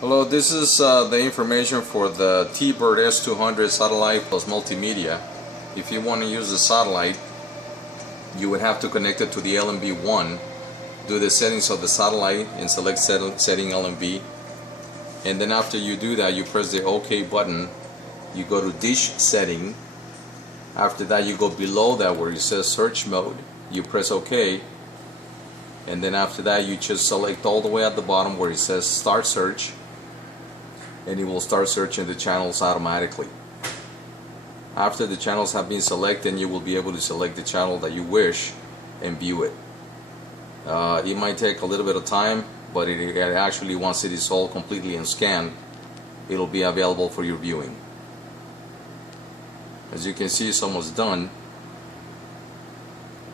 Hello, this is the information for the T-Bird S200 satellite plus multimedia. If you want to use the satellite, you would have to connect it to the LMB1, do the settings of the satellite and select setting LMB, and then after you do that you press the OK button, you go to dish setting. After that you go below that where it says search mode, you press OK, and then after that you just select all the way at the bottom where it says start search, and it will start searching the channels automatically. After the channels have been selected, you will be able to select the channel that you wish and view it. It might take a little bit of time, but it actually, once it is all completely scanned, it'll be available for your viewing. As you can see, it's almost done.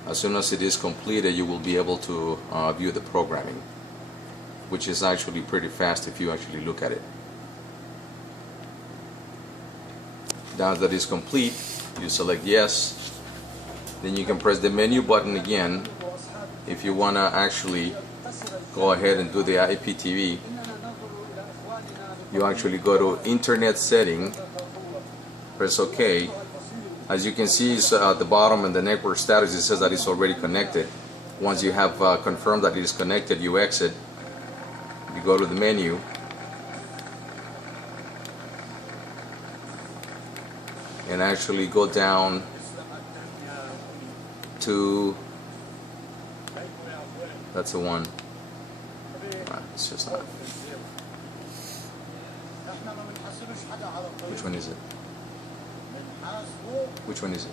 As soon as it is completed, you will be able to view the programming, which is actually pretty fast if you actually look at it. Now that is complete, you select yes. Then you can press the menu button again if you want to actually go ahead and do the IPTV. You actually go to internet setting, press OK. As you can see, it's at the bottom in the network status, it says that it's already connected. Once you have confirmed that it is connected, you exit. You go to the menu, and actually go down to, that's the one. It's just not. Which one is it? Which one is it?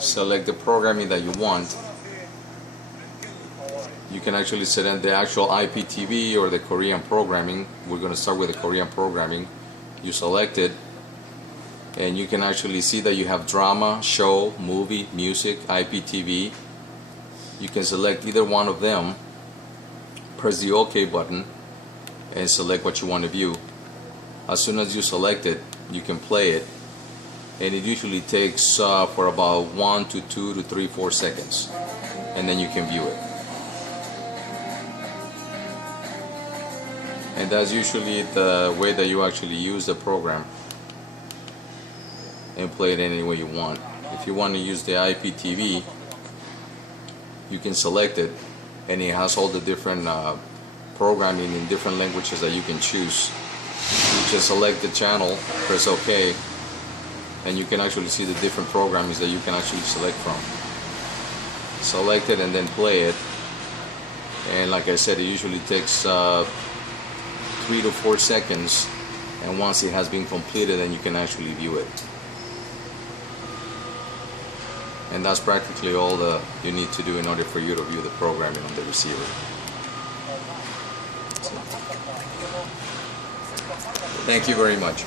Select the programming that you want. You can actually set in the actual IPTV or the Korean programming. We're going to start with the Korean programming. You select it, and you can actually see that you have drama, show, movie, music, IPTV. You can select either one of them, press the OK button, and select what you want to view. As soon as you select it, you can play it, and it usually takes for about 1 to 2 to 3, 4 seconds, and then you can view it. And that's usually the way that you actually use the program and play it any way you want. If you want to use the IPTV, you can select it, and it has all the different programming in different languages that you can choose. You just select the channel, press OK, and you can actually see the different programs that you can actually select from. Select it and then play it, and like I said, it usually takes 3 to 4 seconds, and once it has been completed, then you can actually view it. And that's practically all that you need to do in order for you to view the programming on the receiver. Thank you very much.